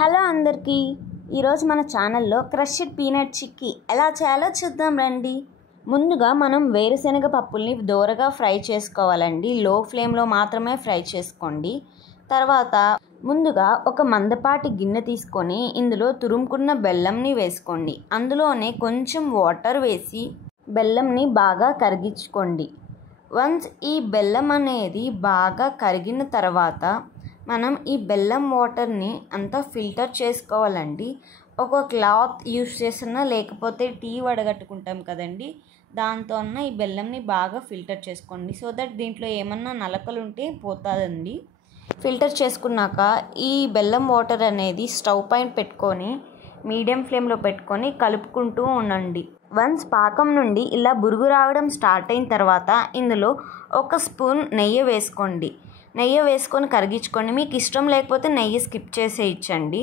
Hello అందరికీ, ఈరోజు మన ఛానల్లో క్రష్డ్ పీనట్ చిక్కీ ఎలా చేయాలో చూద్దాం రండి. ముందుగా మనం వేరుశనగ పప్పుల్ని దోరగా ఫ్రై చేసుకోవాలండి. లో ఫ్లేమ్లో మాత్రమే ఫ్రై చేసుకోండి. తర్వాత ముందుగా ఒక మందపాటి గిన్నె తీసుకొని ఇందులో తురుముకున్న బెల్లంని వేసుకోండి. అందులోనే కొంచెం వాటర్ వేసి బెల్లంని బాగా కరిగించుకోండి. వన్స్ ఈ బెల్లం అనేది బాగా కరిగిన తర్వాత మనం ఈ బెల్లం వాటర్ని అంతా ఫిల్టర్ చేసుకోవాలండి. ఒక క్లాత్ యూస్ చేస్తున్నా లేకపోతే టీ వడగట్టుకుంటాం కదండి, దాంతో ఈ బెల్లంని బాగా ఫిల్టర్ చేసుకోండి. సో దట్ దీంట్లో ఏమన్నా నలకలు ఉంటే పోతుందండి. ఫిల్టర్ చేసుకున్నాక ఈ బెల్లం వాటర్ అనేది స్టవ్ పైన పెట్టుకొని మీడియం ఫ్లేమ్లో పెట్టుకొని కలుపుకుంటూ ఉండండి. వన్స్ పాకం నుండి ఇలా బురుగు రావడం స్టార్ట్ అయిన తర్వాత ఇందులో ఒక స్పూన్ నెయ్యి వేసుకోండి. నెయ్యి వేసుకొని కరిగించుకోండి. మీకు ఇష్టం లేకపోతే నెయ్యి స్కిప్ చేసేయచ్చండి.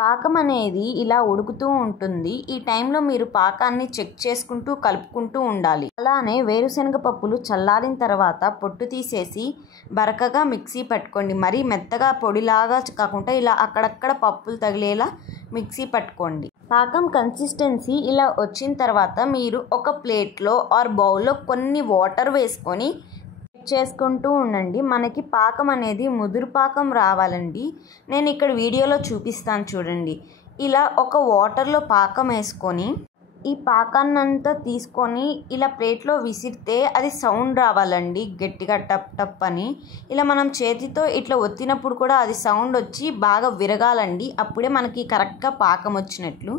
పాకం అనేది ఇలా ఉడుకుతూ ఉంటుంది. ఈ టైంలో మీరు పాకాన్ని చెక్ చేసుకుంటూ కలుపుకుంటూ ఉండాలి. అలానే వేరుశనగ పప్పులు చల్లారిన తర్వాత పొట్టు తీసేసి బరకగా మిక్సీ పట్టుకోండి. మరీ మెత్తగా పొడిలాగా కాకుండా ఇలా అక్కడక్కడ పప్పులు తగిలేలా మిక్సీ పట్టుకోండి. పాకం కన్సిస్టెన్సీ ఇలా వచ్చిన తర్వాత మీరు ఒక ప్లేట్లో ఆర్ బౌల్లో కొన్ని వాటర్ వేసుకొని చేసుకుంటూ ఉండండి. మనకి పాకం అనేది ముదురు పాకం రావాలండి. నేను ఇక్కడ వీడియోలో చూపిస్తాను చూడండి. ఇలా ఒక వాటర్లో పాకం వేసుకొని ఈ పాకాన్నంతా తీసుకొని ఇలా ప్లేట్లో విసిరితే అది సౌండ్ రావాలండి, గట్టిగా టప్ టప్ అని. ఇలా మనం చేతితో ఇట్లా ఒత్తినప్పుడు కూడా అది సౌండ్ వచ్చి బాగా విరగాలండి. అప్పుడే మనకి కరెక్ట్గా పాకం వచ్చినట్లు.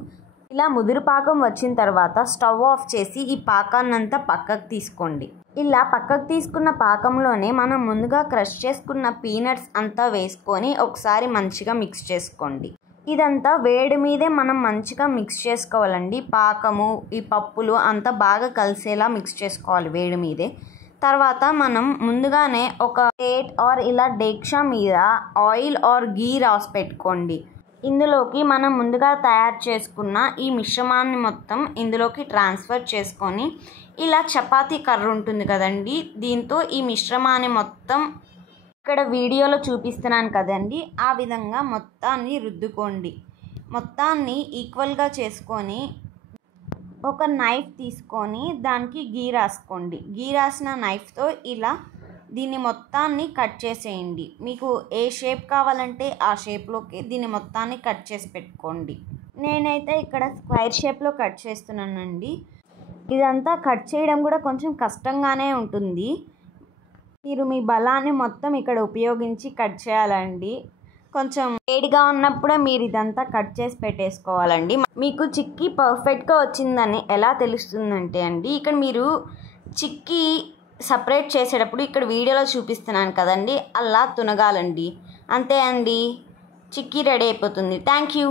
ఇలా ముదురు పాకం వచ్చిన తర్వాత స్టవ్ ఆఫ్ చేసి ఈ పాకాన్నంతా పక్కకు తీసుకోండి. ఇలా పక్కకు తీసుకున్న పాకంలోనే మనం ముందుగా క్రష్ చేసుకున్న పీనట్స్ అంతా వేసుకొని ఒకసారి మంచిగా మిక్స్ చేసుకోండి. ఇదంతా వేడి మీదే మనం మంచిగా మిక్స్ చేసుకోవాలండి. పాకము ఈ పప్పులు అంతా బాగా కలిసేలా మిక్స్ చేసుకోవాలి వేడి మీదే. తర్వాత మనం ముందుగానే ఒక ప్లేట్ ఆర్ ఇలా డేక్షా మీద ఆయిల్ ఆర్ గీ రాసి పెట్టుకోండి. ఇందులోకి మనం ముందుగా తయారు చేసుకున్న ఈ మిశ్రమాన్ని మొత్తం ఇందులోకి ట్రాన్స్ఫర్ చేసుకొని ఇలా చపాతీ కర్ర ఉంటుంది కదండి, దీంతో ఈ మిశ్రమాన్ని మొత్తం ఇక్కడ వీడియోలో చూపిస్తున్నాను కదండి, ఆ విధంగా మొత్తాన్ని రుద్దుకోండి. మొత్తాన్ని ఈక్వల్గా చేసుకొని ఒక నైఫ్ తీసుకొని దానికి గీ రాసుకోండి. గీ రాసిన నైఫ్తో ఇలా దీన్ని మొత్తాన్ని కట్ చేసేయండి. మీకు ఏ షేప్ కావాలంటే ఆ షేప్లోకి దీన్ని మొత్తాన్ని కట్ చేసి పెట్టుకోండి. నేనైతే ఇక్కడ స్క్వేర్ షేప్లో కట్ చేస్తున్నానండి. ఇదంతా కట్ చేయడం కూడా కొంచెం కష్టంగానే ఉంటుంది. మీరు మీ బలాన్ని మొత్తం ఇక్కడ ఉపయోగించి కట్ చేయాలండి. కొంచెం వేడిగా ఉన్నప్పుడే మీరు ఇదంతా కట్ చేసి పెట్టేసుకోవాలండి. మీకు చిక్కీ పర్ఫెక్ట్గా వచ్చిందని ఎలా తెలుస్తుందంటే అండి, ఇక్కడ మీరు చిక్కీ సపరేట్ చేసేటప్పుడు ఇక్కడ వీడియోలో చూపిస్తున్నాను కదండి, అలా తునగాలండి. అంతే అండి, చిక్కీ రెడీ అయిపోతుంది. Thank you.